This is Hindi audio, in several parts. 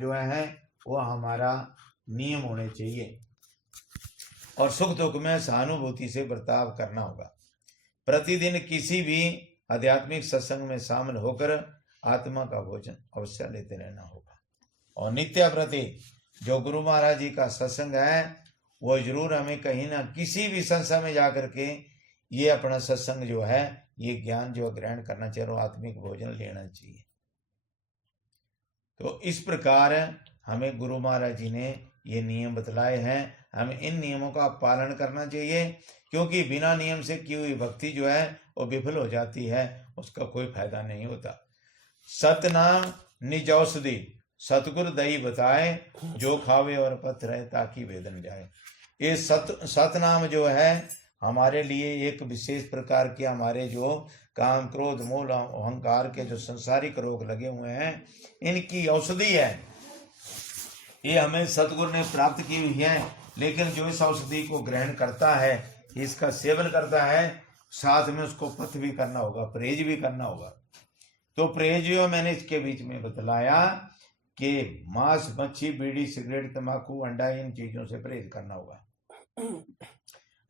जो है वो हमारा नियम होने चाहिए। और सुख दुख में सहानुभूति से बर्ताव करना होगा। प्रतिदिन किसी भी आध्यात्मिक सत्संग में शामिल होकर आत्मा का भोजन अवश्य लेते रहना होगा। और नित्य प्रति जो गुरु महाराज जी का सत्संग है वो जरूर हमें कहीं ना किसी भी संस्था में जाकर के ये अपना सत्संग जो है ये ज्ञान जो ग्रहण करना चाहिए और आत्मिक भोजन लेना चाहिए। तो इस प्रकार हमें गुरु महाराज जी ने ये नियम बतलाए हैं। हमें इन नियमों का पालन करना चाहिए, क्योंकि बिना नियम से की हुई भक्ति जो है वो विफल हो जाती है, उसका कोई फायदा नहीं होता। सतनाम निज औषधि सतगुरु दई बताए, जो खावे और पथ रहे ताकि वेदन जाए। ये सतनाम जो है हमारे लिए एक विशेष प्रकार के हमारे जो काम क्रोध मोह अहंकार के जो संसारिक रोग लगे हुए हैं इनकी औषधि है। ये हमें सतगुरु ने प्राप्त की हुई है। लेकिन जो इस औषधि को ग्रहण करता है, इसका सेवन करता है, साथ में उसको पथ भी करना होगा, परहेज भी करना होगा। तो परहेज जो मैंने इसके बीच में बतलाया कि मांस मच्छी बीड़ी सिगरेट तंबाकू अंडा इन चीजों से परहेज करना होगा।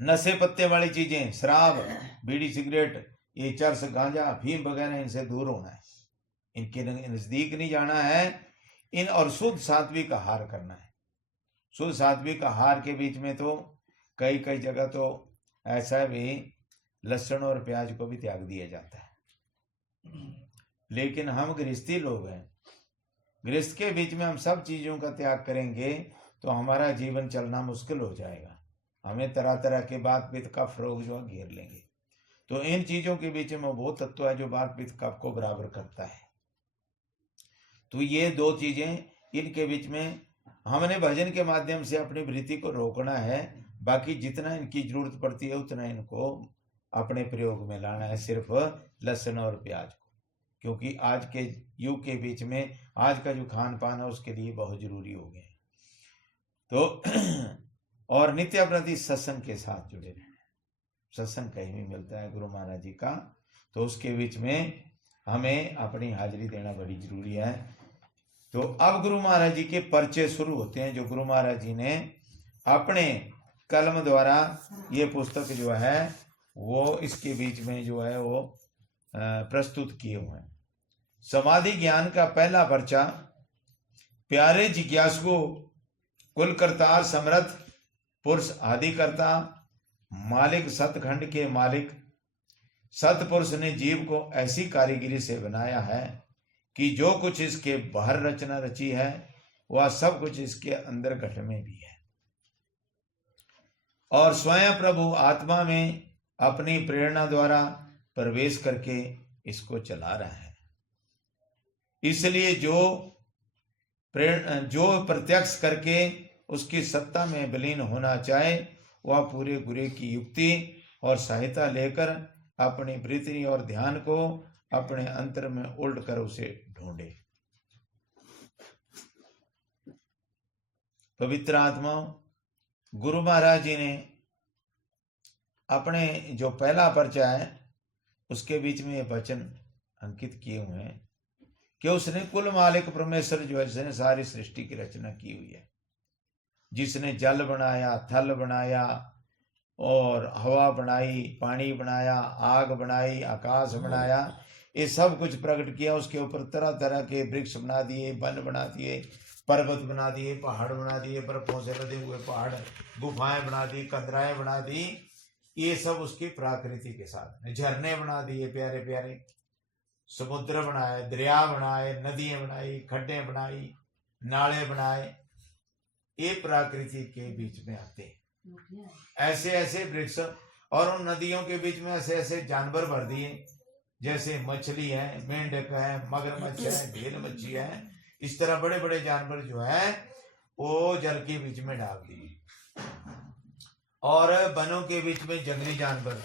नशे पत्ते वाली चीजें शराब बीड़ी सिगरेट ये चरस गांजा अफीम वगैरह इनसे दूर होना है, इनके नजदीक नहीं जाना है। इन और शुद्ध सात्विक आहार करना है। शुद्ध सात्विक आहार के बीच में तो कई कई जगह तो ऐसा भी लहसुन और प्याज को भी त्याग दिया जाता है। लेकिन हम गृहस्थी लोग हैं, गृहस्थ के बीच में हम सब चीजों का त्याग करेंगे तो हमारा जीवन चलना मुश्किल हो जाएगा। हमें तरह तरह के बात पित्त कफ रोग जो घेर लेंगे। तो इन चीजों के बीच में वो तत्व है जो बात पित्त कफ को बराबर करता है। तो ये दो चीजें, इनके बीच में हमने भजन के माध्यम से अपनी वृत्ति को रोकना है। बाकी जितना इनकी जरूरत पड़ती है उतना इनको अपने प्रयोग में लाना है, सिर्फ लहसुन और प्याज को, क्योंकि आज के युग के बीच में आज का जो खान पान है उसके लिए बहुत जरूरी हो गया। तो और नित्य प्रति सत्संग के साथ जुड़े रहना। सत्संग कहीं भी मिलता है गुरु महाराज जी का, तो उसके बीच में हमें अपनी हाजिरी देना बड़ी जरूरी है। तो अब गुरु महाराज जी के परिचय शुरू होते हैं, जो गुरु महाराज जी ने अपने कलम द्वारा ये पुस्तक जो है वो इसके बीच में जो है वो प्रस्तुत किए हुए हैं। समाधि ज्ञान का पहला पर्चा। प्यारे जिज्ञासु, कुल करतार समर्थ पुरुष आदि करता मालिक सतखंड के मालिक सतपुरुष ने जीव को ऐसी कारीगरी से बनाया है कि जो कुछ इसके बाहर रचना रची है वह सब कुछ इसके अंदर घट में भी है, और स्वयं प्रभु आत्मा में अपनी प्रेरणा द्वारा प्रवेश करके इसको चला रहा है। इसलिए जो प्रत्यक्ष करके उसकी सत्ता में विलीन होना चाहे वह पूरे गुरु की युक्ति और सहायता लेकर अपनी वृत्ति और ध्यान को अपने अंतर में उल्ट कर उसे ढूंढे। पवित्र आत्माओं, गुरु महाराज जी ने अपने जो पहला पर्चा है उसके बीच में ये वचन अंकित किए हुए हैं कि उसने कुल मालिक परमेश्वर जो है, जिसने सारी सृष्टि की रचना की हुई है, जिसने जल बनाया, थल बनाया और हवा बनाई, पानी बनाया, आग बनाई, आकाश बनाया, ये सब कुछ प्रकट किया। उसके ऊपर तरह तरह के वृक्ष बना दिए, वन बना दिए, पर्वत बना दिए, पहाड़ बना दिए, बर्फों से लदे हुए पहाड़, गुफाएं बना दी, कंदराएं बना दी। ये सब उसकी प्रकृति के साथ। झरने बना दिए प्यारे प्यारे, समुद्र बनाए, दरिया बनाए, नदियां बनाई, खड्डे बनाई, नाले बनाए। ये प्रकृति के बीच में आते हैं। ऐसे ऐसे वृक्ष और उन नदियों के बीच में ऐसे ऐसे जानवर भर दिए, जैसे मछली है, मेंढक है, मगरमच्छ है, ढेल मच्छी है। इस तरह बड़े बड़े जानवर जो है वो जल के बीच में डाल दिए, और वनों के बीच में जंगली जानवर,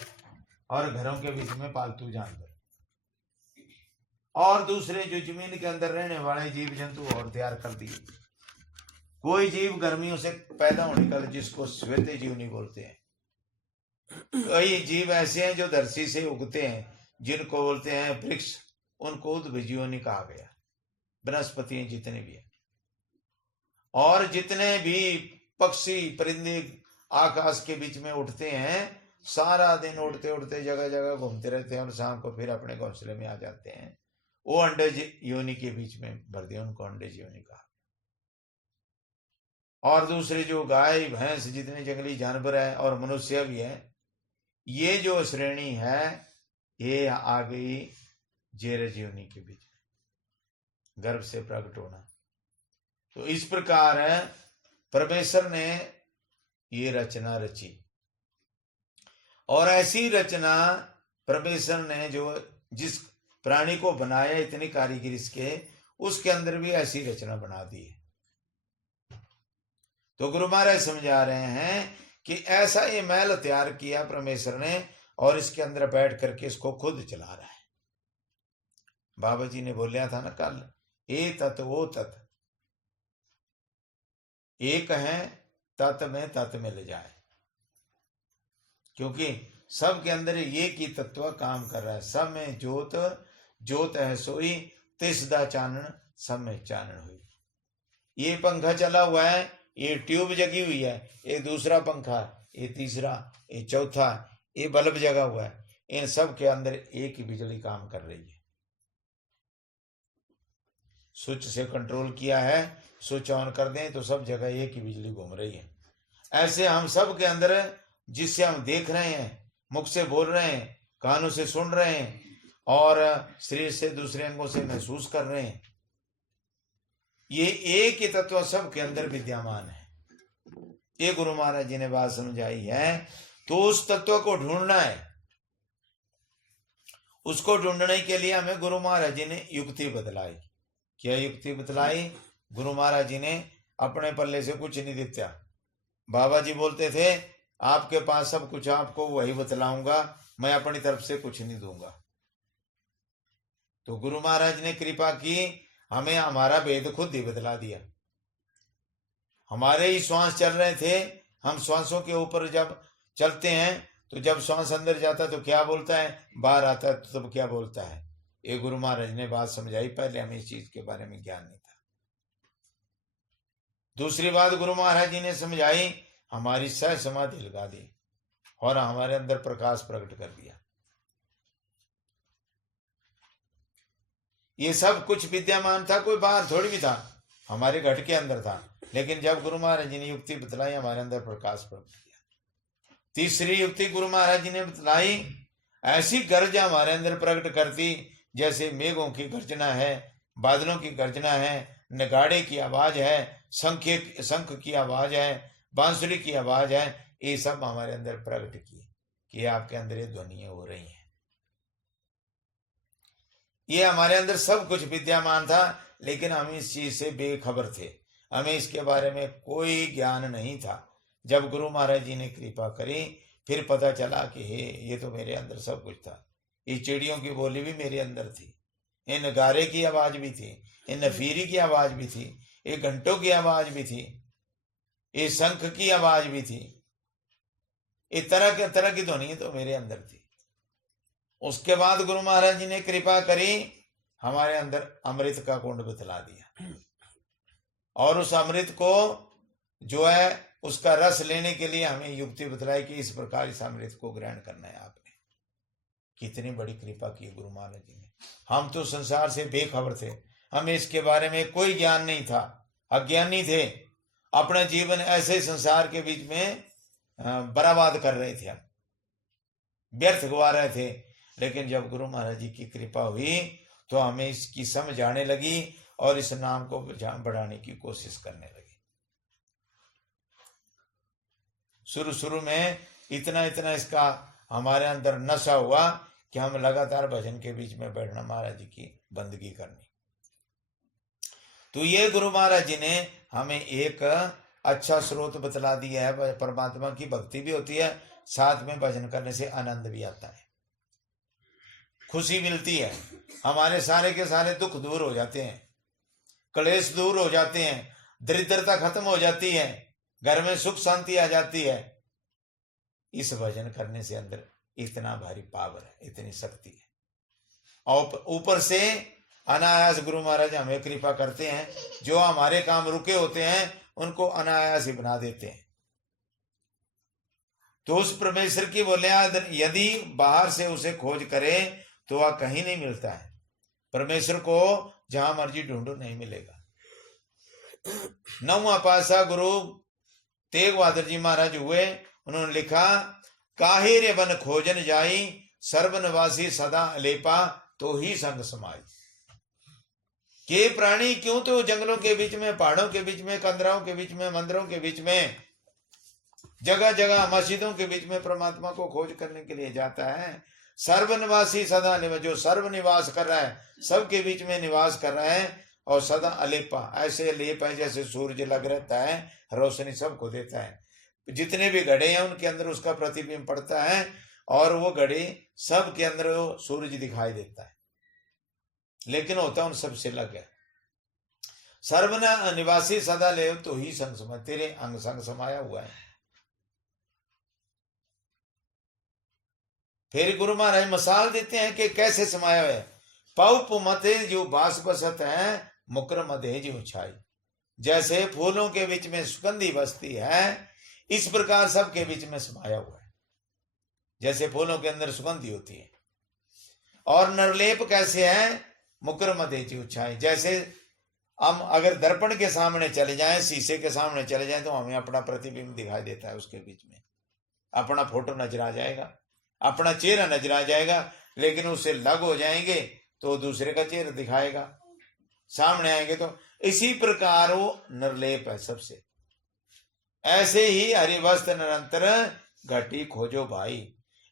और घरों के बीच में पालतू जानवर, और दूसरे जो जमीन के अंदर रहने वाले जीव जंतु और तैयार कर दिए। कोई जीव गर्मियों से पैदा होने का जिसको श्वेत जीव नहीं बोलते हैं, कई जीव ऐसे हैं जो धरती से उगते हैं जिनको बोलते हैं वृक्ष, उनको उद्भिजीवनी कहा गया। वनस्पति जितने भी है और जितने भी पक्षी परिंदे आकाश के बीच में उठते हैं, सारा दिन उड़ते उड़ते जगह जगह घूमते रहते हैं और शाम को फिर अपने घोंसले में आ जाते हैं। वो अंडज योनि के बीच में भर दिया, उनको अंडज योनि कहा। और दूसरे जो गाय भैंस जितने जंगली जानवर है और मनुष्य भी है, ये जो श्रेणी है ये आ गई जेरज योनि के बीच में, गर्भ से प्रकट होना। तो इस प्रकार परमेश्वर ने ये रचना रची, और ऐसी रचना परमेश्वर ने जो जिस प्राणी को बनाया इतनी कारीगरी इसके, उसके अंदर भी ऐसी रचना बना दी है। तो गुरु महाराज समझा रहे हैं कि ऐसा ये महल तैयार किया परमेश्वर ने, और इसके अंदर बैठ करके इसको खुद चला रहा है। बाबा जी ने बोलिया था ना कल, ए तत् वो तत्, एक है तत् में ले जाए, क्योंकि सब के अंदर एक ही तत्व काम कर रहा है। सब में ज्योत, ज्योत है सोई, तिसदा चानन, सब में चानन हुई। ये पंखा चला हुआ है, ये ट्यूब जगी हुई है, ये दूसरा पंखा, ये तीसरा, ये चौथा, ये बल्ब जगा हुआ है, इन सब के अंदर एक ही बिजली काम कर रही है। स्विच से कंट्रोल किया है, स्विच ऑन कर दें तो सब जगह एक ही बिजली घूम रही है। ऐसे हम सब के अंदर, जिससे हम देख रहे हैं, मुख से बोल रहे हैं, कानों से सुन रहे हैं, और शरीर से दूसरे अंगों से महसूस कर रहे हैं, ये एक ही तत्व सब के अंदर विद्यमान है। ये गुरु महाराज जी ने बात समझाई है। तो उस तत्व को ढूंढना है, उसको ढूंढने के लिए हमें गुरु महाराज जी ने युक्ति बतलाई। क्या युक्ति बतलाई? गुरु महाराज जी ने अपने पल्ले से कुछ नहीं दिया। बाबा जी बोलते थे आपके पास सब कुछ, आपको वही बतलाऊंगा, मैं अपनी तरफ से कुछ नहीं दूंगा। तो गुरु महाराज ने कृपा की, हमें हमारा भेद खुद ही बतला दिया। हमारे ही श्वास चल रहे थे, हम श्वासों के ऊपर जब चलते हैं तो जब श्वास अंदर जाता है तो क्या बोलता है, बाहर आता है तो तब क्या बोलता है। ये गुरु महाराज ने बात समझाई, पहले हमें इस चीज के बारे में ज्ञान नहीं था। दूसरी बात गुरु महाराज जी ने समझाई, हमारी सह समाधि लगा दी और हमारे अंदर प्रकाश प्रकट कर दिया। ये सब कुछ विद्यमान था, कोई बाहर थोड़ी भी था, हमारे घट के अंदर था। लेकिन जब गुरु महाराज जी ने युक्ति बतलाई, हमारे अंदर प्रकाश प्रकट किया। तीसरी युक्ति गुरु महाराज जी ने बतलाई, ऐसी गर्ज हमारे अंदर प्रकट करती जैसे मेघों की गर्जना है, बादलों की गर्जना है, नगाड़े की आवाज है, शंख की आवाज है, बांसुरी की आवाज है। ये सब हमारे अंदर प्रकट की कि आपके अंदर ये ध्वनियां हो रही हैं। ये हमारे अंदर सब कुछ विद्यमान था, लेकिन हम इस चीज से बेखबर थे, हमें इसके बारे में कोई ज्ञान नहीं था। जब गुरु महाराज जी ने कृपा करी, फिर पता चला कि हे, ये तो मेरे अंदर सब कुछ था। ये चिड़ियों की बोली भी मेरे अंदर थी, ये नगारे की आवाज भी थी, ये नफीरी की आवाज भी थी, ये घंटों की आवाज भी थी, ये शंख की आवाज भी थी, ये तरह की ध्वनि तो मेरे अंदर थी। उसके बाद गुरु महाराज जी ने कृपा करी, हमारे अंदर अमृत का कुंड बतला दिया, और उस अमृत को जो है उसका रस लेने के लिए हमें युक्ति बतलाई कि इस प्रकार इस अमृत को ग्रहण करना है। आपने कितनी बड़ी कृपा की गुरु महाराज जी ने। हम तो संसार से बेखबर थे, हमें इसके बारे में कोई ज्ञान नहीं था, अज्ञानी थे, अपना जीवन ऐसे संसार के बीच में बर्बाद कर रहे थे, हम व्यर्थ गवा रहे थे। लेकिन जब गुरु महाराज जी की कृपा हुई तो हमें इसकी समझ आने लगी और इस नाम को बढ़ाने की कोशिश करने लगी। शुरू में इतना इसका हमारे अंदर नशा हुआ कि हम लगातार भजन के बीच में बैठना, महाराज जी की बंदगी करनी। तो ये गुरु महाराज जी ने हमें एक अच्छा स्रोत बतला दिया है। परमात्मा की भक्ति भी होती है, साथ में भजन करने से आनंद भी आता है, खुशी मिलती है, हमारे सारे के सारे दुख दूर हो जाते हैं, क्लेश दूर हो जाते हैं, दरिद्रता खत्म हो जाती है, घर में सुख शांति आ जाती है। इस भजन करने से अंदर इतना भारी पावर है, इतनी शक्ति है। और ऊपर से अनायास गुरु महाराज हमें कृपा करते हैं, जो हमारे काम रुके होते हैं उनको अनायास ही बना देते हैं। तो उस परमेश्वर की बोले यदि बाहर से उसे खोज करे तो वह कहीं नहीं मिलता है। परमेश्वर को जहां मर्जी ढूंढो नहीं मिलेगा। 9वां पातशाह गुरु तेग बहादुर जी महाराज हुए, उन्होंने लिखा, काहिर बन खोजन जाई, सर्वनवासी सदा अलेपा, तो ही संग समाई। के प्राणी क्यों तो जंगलों के बीच में, पहाड़ों के बीच में, कंदराओं के बीच में, मंदिरों के बीच में, जगह जगह मस्जिदों के बीच में परमात्मा को खोज करने के लिए जाता है। सर्वनिवासी सदा अलेपा, जो सर्वनिवास कर रहा है, सबके बीच में निवास कर रहा है, और सदा अलेपा, ऐसे लेप है जैसे सूरज लग रहता है, रोशनी सबको देता है। जितने भी घड़े हैं उनके अंदर उसका प्रतिबिंब पड़ता है, और वो घड़े सब के अंदर सूरज दिखाई देता है, लेकिन होता उन सबसे अलग है। सर्वना निवासी सदा ले, तो ही संग समय, तेरे अंग संग समाया हुआ है। फिर गुरु महाराज मिसाल देते हैं कि कैसे समाया है। पौप मते जो बास बसत है, मुकर मधे जो छाई। जैसे फूलों के बीच में सुगंधी बसती है, इस प्रकार सबके बीच में समाया हुआ है, जैसे फूलों के अंदर सुगंधी होती है। और नरलेप कैसे है, मुकर मधे जो छाई। जैसे हम अगर दर्पण के सामने चले जाएं, शीशे के सामने चले जाएं, तो हमें अपना प्रतिबिंब दिखाई देता है, उसके बीच में अपना फोटो नजर आ जाएगा, अपना चेहरा नजर आ जाएगा। लेकिन उससे लग हो जाएंगे तो दूसरे का चेहरा दिखाएगा, सामने आएंगे तो। इसी प्रकार वो निर्लेप है सबसे। ऐसे ही हरिवस्त्र निरंतर घटी खोजो भाई।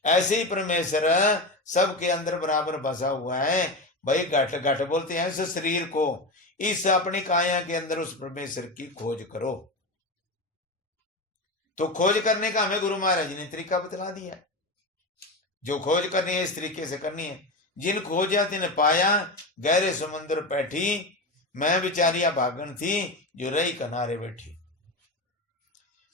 ऐसे ही परमेश्वर सबके अंदर बराबर बसा हुआ है भाई। घट घट बोलते हैं इस शरीर को, इस अपनी काया के अंदर उस परमेश्वर की खोज करो। तो खोज करने का हमें गुरु महाराज ने तरीका बतला दिया। जो खोज करनी है इस तरीके से करनी है। जिन खोजा तिन पाया, गहरे समुद्र बैठी, मैं बिचारिया भागन थी, जो रही किनारे बैठी।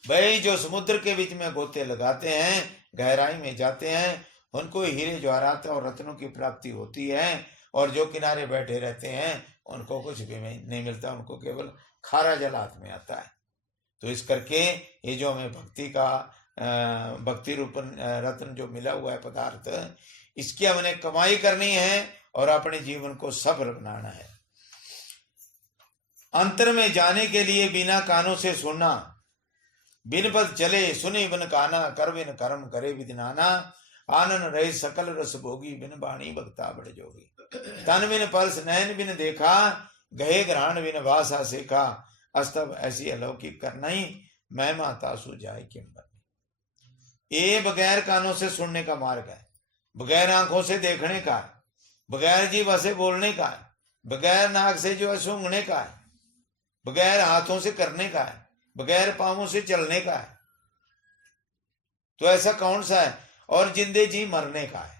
भाई जो समुद्र के बीच में गोते लगाते हैं, गहराई में जाते हैं, उनको हीरे जवाहरात और रत्नों की प्राप्ति होती है। और जो किनारे बैठे रहते हैं उनको कुछ भी नहीं मिलता, उनको केवल खारा जल हाथ में आता है। तो इस करके ये जो हमें भक्ति रूप रत्न जो मिला हुआ है पदार्थ, इसकी हमने कमाई करनी है और अपने जीवन को सफल बनाना है। अंतर में जाने के लिए बिना कानों से सुनना, बिन पद चले सुने बिन काना, कर बिन कर्म करे बिन नाना, आनन रहे सकल रस भोगी, बिन बाणी भक्ता बढ़ जोगी। तन बिन परस नयन बिन देखा, गहे ग्रहण बिन भाषा सीखा, अस्तव ऐसी अलौकिक करना ही, मैं माता सु जाए किम बनी। ये बगैर कानों से सुनने का मार्ग है, बगैर आंखों से देखने का है, बगैर जीभ से बोलने का है, बगैर नाक से जो है सूंघने का है, बगैर हाथों से करने का है, बगैर पांवों से चलने का है। तो ऐसा कौन सा है? और जिंदे जी मरने का है,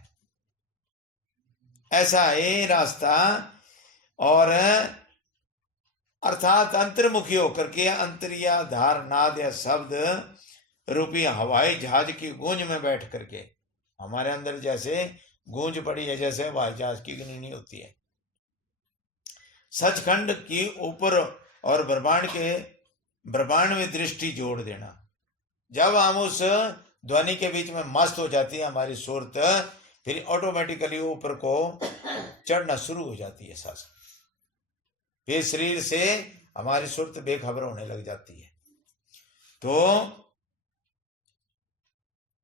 ऐसा है रास्ता। और अर्थात अंतर्मुखी होकर के अंतरिया धार नाद या शब्द रूपी हवाई जहाज की गूंज में बैठ करके, हमारे अंदर जैसे गूंज पड़ी है, जैसे हवाई जहाज की गनीनी होती है, सचखंड की ऊपर और ब्रह्मांड में दृष्टि जोड़ देना। जब हम उस ध्वनि के बीच में मस्त हो जाती है हमारी सूरत, फिर ऑटोमेटिकली ऊपर को चढ़ना शुरू हो जाती है सांस। फिर शरीर से हमारी सूरत बेखबर होने लग जाती है। तो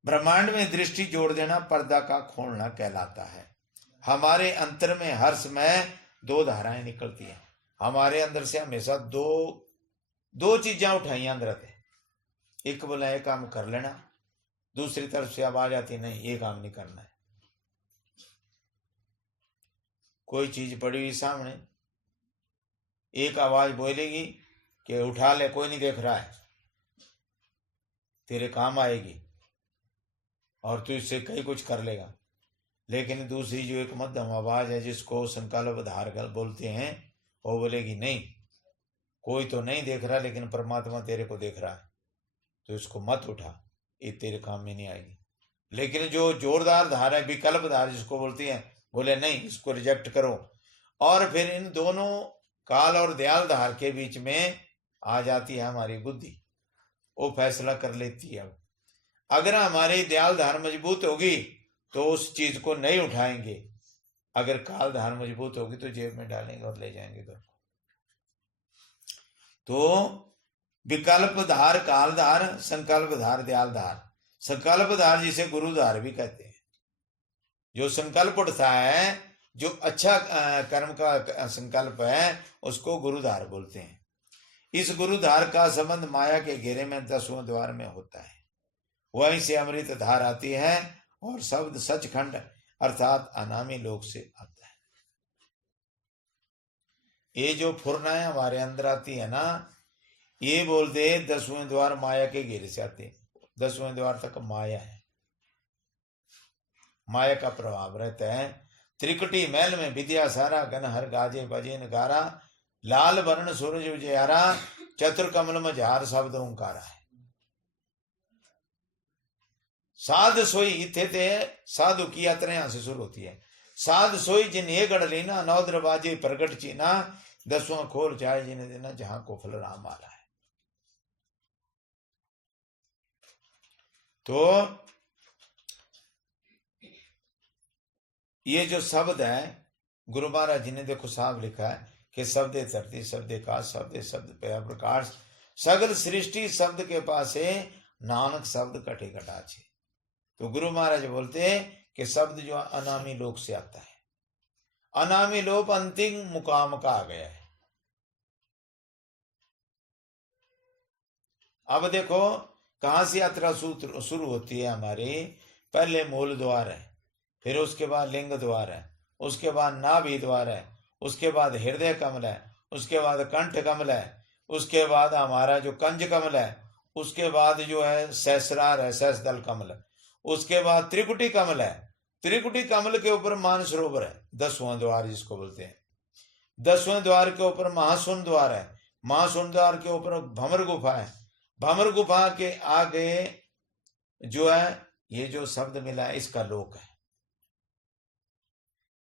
ब्रह्मांड में दृष्टि जोड़ देना पर्दा का खोलना कहलाता है। हमारे अंतर में हर समय दो धाराएं निकलती हैं। हमारे अंदर से हमेशा दो चीजें उठाई अंदर है। एक बोला ये काम कर लेना, दूसरी तरफ से आवाज आती नहीं ये काम नहीं करना है। कोई चीज पड़ी हुई सामने, एक आवाज बोलेगी कि उठा ले, कोई नहीं देख रहा है, तेरे काम आएगी और तू इससे कई कुछ कर लेगा। लेकिन दूसरी जो एक मध्यम आवाज है जिसको संकल्प धारगल बोलते हैं, वो बोलेगी नहीं, कोई तो नहीं देख रहा लेकिन परमात्मा तेरे को देख रहा है, तो इसको मत उठा, ये तेरे काम में नहीं आएगी। लेकिन जो जोरदार धार है, विकल्प धार जिसको बोलती है, बोले नहीं इसको रिजेक्ट करो। और फिर इन दोनों काल और दयाल धार के बीच में आ जाती है हमारी बुद्धि, वो फैसला कर लेती है। अगर हमारी दयाल धार मजबूत होगी तो उस चीज को नहीं उठाएंगे, अगर काल धार मजबूत होगी तो जेब में डालेंगे और ले जाएंगे घर को। तो विकल्प धार काल धार, संकल्प धार दयाल धार। संकल्प धार जिसे गुरु धार भी कहते हैं। जो संकल्प उठता है, जो अच्छा कर्म का संकल्प है, उसको गुरुधार बोलते हैं। इस गुरुधार का संबंध माया के घेरे में 10वें द्वार में होता है। वहीं से अमृत धार आती है और शब्द सचखंड अर्थात अनामी लोक से आता है। ये जो फुरनाएं हमारे अंदर आती है ना, ये बोलते 10वें द्वार माया के घेरे से आते हैं। 10वें द्वार तक माया है, माया का प्रभाव रहता है। त्रिकुटी महल में विद्या सारा, गन हर गाजे बजे नगारा, लाल वर्ण सूरज उजियारा, चतुर कमल में जार शब्द ओंकारा है। साध सोई इथे थे, साधु की यात्रा यहां से शुरू होती है। साध सोई जिन ये गढ़ लीना, नौ दरवाजे प्रगट चीना, 10वां खोल जाए जिन्हें देना, जहां को फल राम आला है। तो ये जो शब्द है, गुरु महाराज जी ने देखो साफ लिखा है कि शब्द धरती, शब्द काश, शब्द पे प्रकाश, सगल सृष्टि शब्द के पास है, नानक शब्द कटे कटाछे। तो गुरु महाराज बोलते हैं कि शब्द जो अनामी लोक से आता है, अनामी लोक अंतिम मुकाम का आ गया है। अब देखो कहां से यात्रा शुरू होती है हमारी। पहले मूल द्वार है, फिर उसके बाद लिंग द्वार है, उसके बाद नाभि द्वार है, उसके बाद हृदय कमल है, उसके बाद कंठ कमल है, उसके बाद हमारा जो कंज कमल है, उसके बाद जो है सहस्रार है, सहस्रदल कमल है, उसके बाद त्रिकुटी कमल है। त्रिकुटी कमल के ऊपर मानसरोवर है, 10वां द्वार जिसको बोलते हैं। 10वें द्वार के ऊपर महाशून्य द्वार है, महाशून्य द्वार के ऊपर भमर गुफा है, भमर गुफा के आगे जो है ये जो शब्द मिला है इसका लोक है।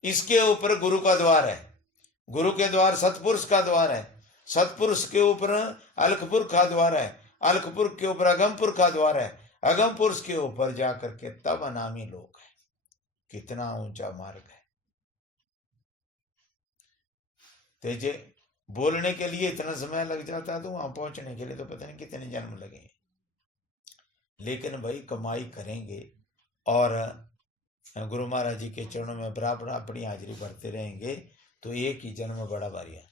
इसके ऊपर गुरु का द्वार है, गुरु के द्वार सतपुरुष का द्वार है, सतपुरुष के ऊपर अलखपुर का द्वार है, अलखपुर के ऊपर अगमपुर का द्वार है, अगमपुरुष के ऊपर जाकर के तब अनामी लोक है। कितना ऊंचा मार्ग है। तेजे बोलने के लिए इतना समय लग जाता तो वहां पहुंचने के लिए तो पता नहीं कितने जन्म लगे। लेकिन भाई कमाई करेंगे और गुरु महाराज जी के चरणों में बराबर अपनी हाजिरी भरते रहेंगे तो एक ही जन्म बड़ा भारी है।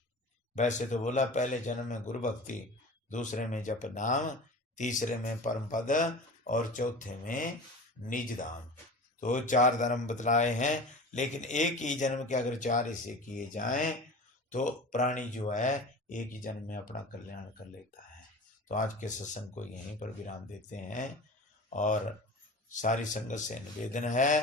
वैसे तो बोला पहले जन्म में गुरु भक्ति, दूसरे में जप नाम, तीसरे में परम पद और चौथे में निज धाम। तो 4 धर्म बतलाए हैं, लेकिन एक ही जन्म के अगर 4 हिस्से किए जाएं तो प्राणी जो है एक ही जन्म में अपना कल्याण कर लेता है। तो आज के सत्संग को यहीं पर विराम देते हैं और सारी संगत से निवेदन है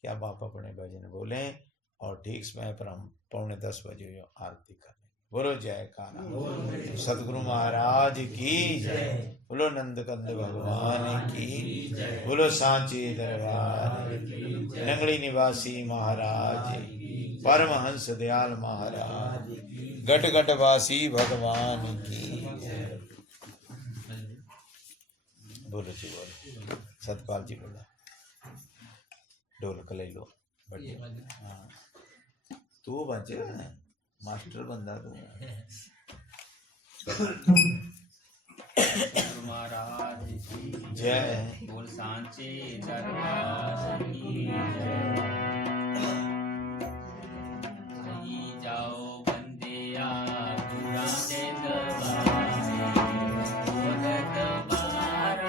कि अब आप अपने भजन बोलें और ठीक समय पर हम 9:45 बजे आरती करें। बोलो जयकारा। सतगुरु महाराज की जय, बोलो नंदकंद भगवान की, बोलो सांचे दरबार, नंगड़ी निवासी महाराज, परमहंस दयाल महाराज, घट घट वासी भगवान की। बोलो जी बोलो। सतपाल जी बोला ढोलक ले लो। हाँ तू बच मास्टर बंदा तू। महाराज की जय, बोल सांचे दरबार की जय। जाओ बंदिया पूरा दे दरबार, बोल दरबार।